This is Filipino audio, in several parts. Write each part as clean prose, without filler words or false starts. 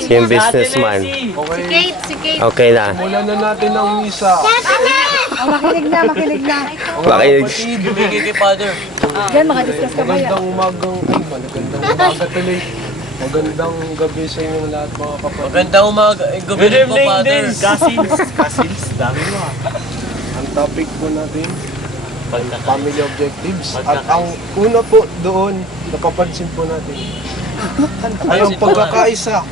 Si yung businessman. Okay. Okay na. Simulan na natin ang misa. Makinig na. Makinig. Bumigay kay Father. Yan, makadiscuss ka ba yan? Magandang umagang, ay, magandang umaga tuloy. Magandang gabi sa inyong lahat mga kapatid. Magandang umaga. Gabi rin po, Father. Cousins, dami mo ah. Ang topic po natin, family objectives. At ang una po doon, napapansin po natin, ay ang pagkakaisa.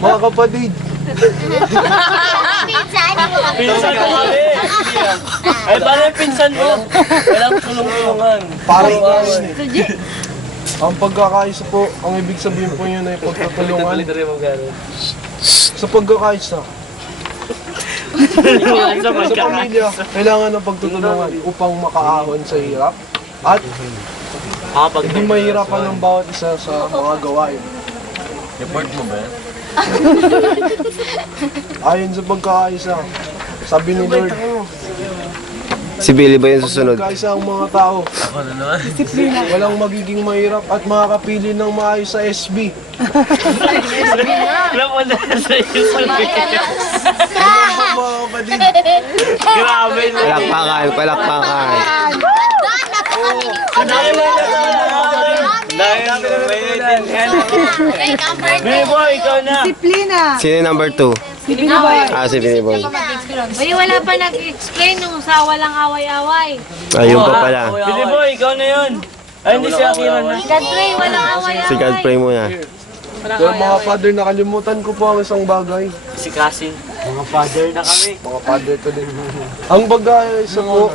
Mga kapatid, Pinsan ko kami. Ay, paano yung pinsan mo? Walang tulong-tulungan. parang ang pagkakaisa po, ang ibig sabihin po yun ay pagtutulungan sa pagkakaisa. Sa pamilya, kailangan ng pagtutulungan upang makaahon sa hirap at hindi mahirapan ng bawat isa sa mga gawain. Report mo ba yan? Ayon sa pagkakaisa, sabi ni Lord, Si Billy ba yung susunod? pagkakaisa ang mga tao, Ako na naman. walang magiging mahirap at makakapili ng maayos sa SB. Alam mo na sa iyo. Mga kapatid, Grabe na. Palakpakan, palakpakan. Dahil may naiintindihan. Billy Boy, ikaw na. Disiplina. Sino yung number 2? Si Binoy. Ah, si Billy Boy. Uy, wala pa nag-explain nung sa walang away-away. Ayun pa pala. Billy Boy, ikaw na yun. Ay, hindi si Akira na. Godfrey, walang away-away. Si God pray muna. pero mga father, nakalimutan ko po ang isang bagay. Si Cassie. Mga father na kami. Mga father to din. Ang pagkakaisa po,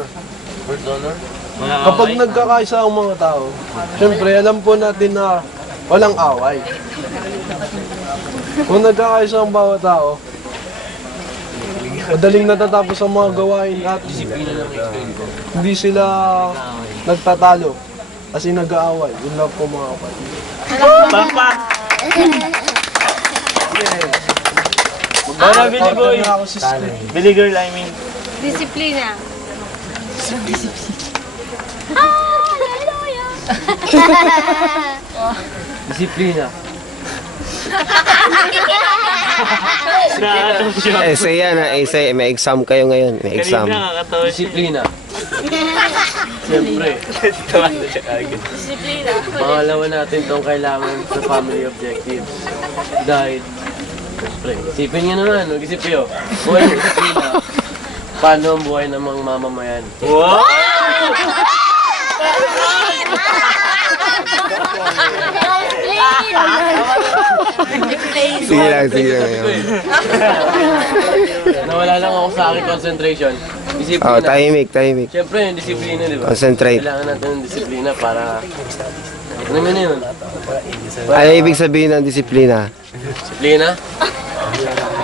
First honor? kapag nagkakaisa ang mga tao, syempre alam po natin na walang away. Kung nagkakaisa ang bawat tao, madaling natatapos ang mga gawain at hindi sila nagtatalo kasi nag-aaway. Yun lang po mga kapatid. Papa. Para Billy Boy. na ako sister. Billy Girl, I mean. Disiplina. Disiplina. Nakakatawa siya. Essay yan, essay. May exam kayo ngayon. May exam. Kanina nakakatawa siya. Disiplina. Siyempre, Tawa na siya agad. Disiplina. pangalawa natin itong kailangan sa family objectives. Dahil, siyempre, isipin nyo naman, mag-isip kayo. Buhay ng disiplina. Paano ang buhay ng mga mamamayan? Wow! Sige lang, sige lang. Nawala lang ako sa aking concentration. Oh, Disiplina. tahimik, tahimik. Siyempre, yung disiplina, di ba? Concentrate. Kailangan natin ng disiplina para... Ano nga na yun? Ano ibig sabihin ng disiplina? Disiplina?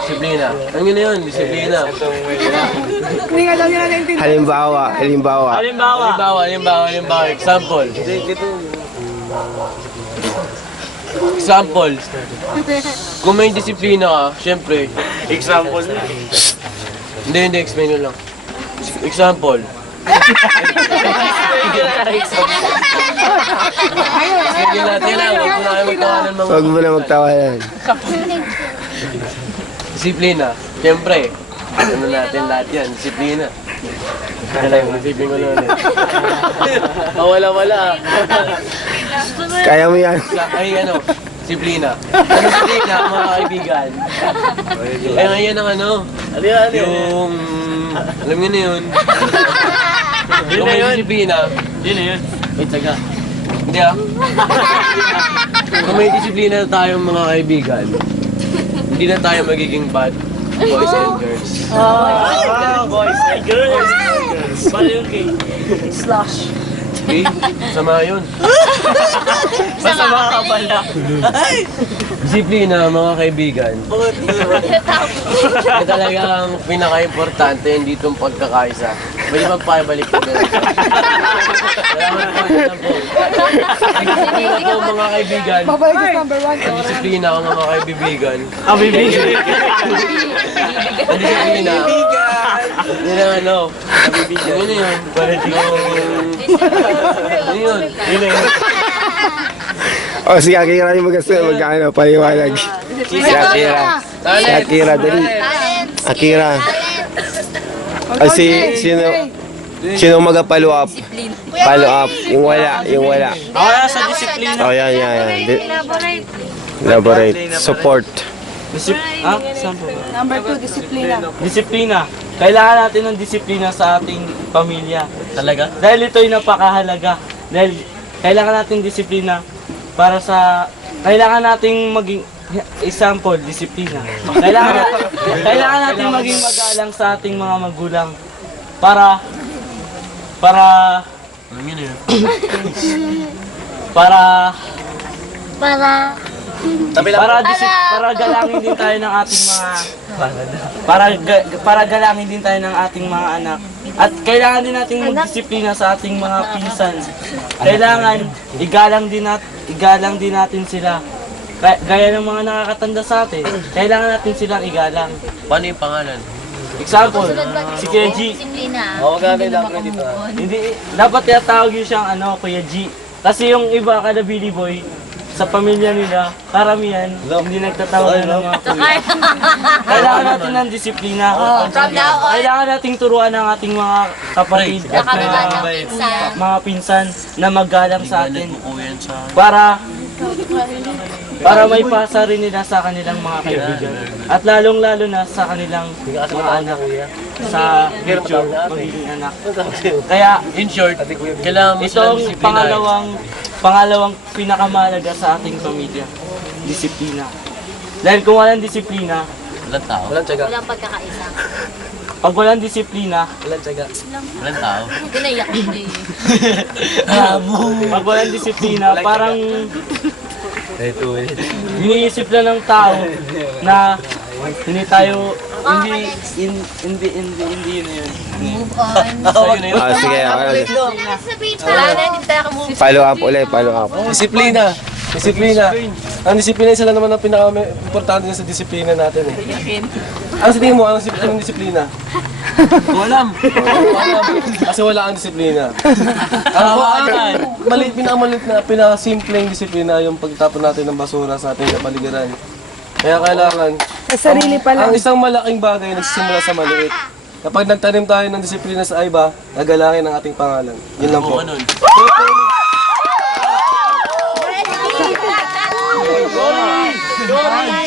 Disiplina. Ano nga na yun? Disiplina. Hindi nga daw nila naintindihan. Halimbawa, halimbawa. Halimbawa. Halimbawa. Example. Example. Kung may disiplina ka, syempre, Example na. hindi, explain ko lang. Example. Sige natin lang, huwag mo na kayo magtawanan mga Huwag mo na magtawanan. disiplina. Siyempre, ano natin lahat yan, disiplina. Kaya lang, isipin ko na ulit. Wala. Kaya mo yan. Ay, ano, disiplina. Ano disiplina, mga kaibigan? Eh, ngayon ang ano, yung, alam niyo na yun. Yung may disiplina, Yun na yun. wait, taga. Hindi ah. Kung may disiplina tayong mga kaibigan, hindi na tayo magiging bad boys and girls. Boys and girls. Paano yung king? Okay? Sama yun. Masama ka pala. Disiplina, mga kaibigan. Ito talaga ang pinaka-importante, hindi itong pagkakaisa. Pwede bang pakibalik ko doon? Salamat po, yun lang po. Disiplina po, mga kaibigan. Babalik sa number 1. Disiplina ang mga kaibigan. Bibigyan. Disiplina. Yun ang ano. Yun na yun. Yun yun. Yun na yun. O, si Akira yung magkano, paliwanag. Si Akira. Si Akira, dali. Akira. Ay, sino mag-follow up? Follow up. Yung wala. Ako na sa disiplina. Oh, yan. Elaborate. Elaborate. Support. Saan po? Number 2, disiplina. Disiplina. Kailangan natin ng disiplina sa ating pamilya. Talaga? Dahil ito'y napakahalaga. Dahil kailangan natin disiplina para sa... Kailangan nating maging... Example, disiplina. Kailangan natin maging magalang sa ating mga magulang para Alam yun yun. para galangin din tayo ng ating mga para galangin din tayo ng ating mga anak. At kailangan din nating magdisiplina sa ating mga pinsan. Kailangan igalang din natin sila. Gaya ng mga nakakatanda sa atin, kailangan natin silang igalang. Paano yung pangalan? Example, si Kuya G. Oo, magagay lang dito. Hindi, dapat tinatawag yun siyang Kuya G. Kasi yung iba kada Billy Boy, sa pamilya nila, karamihan, hindi nagtatawag ng mga kuya. Kailangan natin ng disiplina. Kailangan nating turuan ng ating mga kapatid at mga pinsan na maggalang sa atin para may pasa rin nila sa kanilang mga kaibigan. At lalong-lalo na sa kanilang mga anak. Sa future, magiging anak. Kaya, In short, kailangan mo silang itong disiplinahin. pangalawang pinakamahalaga sa ating pamilya, disiplina. Dahil kung walang disiplina, Walang tao. Walang pagkakaisa. pag walang disiplina, Walang tao. Ginaiyak ko eh. pag walang disiplina, parang iniisip lang ng tao na hindi tayo, hindi yun na yun. Move on. Ah, sige. Wala na, hindi tayo ka-move. Follow up ulit, follow up. Disiplina. Ang disiplina sila naman ang pinaka-importante sa disiplina natin eh. Ano sa tingin mo, anong disiplina? Walam. Kasi wala ang disiplina. Pinakamalit na, pinakasimpleng disiplina yung pagtapon natin ng basura sa ating kapaligiran. Kaya kailangan, Sa sarili pa lang. ang isang malaking bagay nagsisimula sa maliit. Kapag nagtanim tayo ng disiplina sa iba, nagalangin ang ating pangalan. Yun lang po. Ganun. Sorry!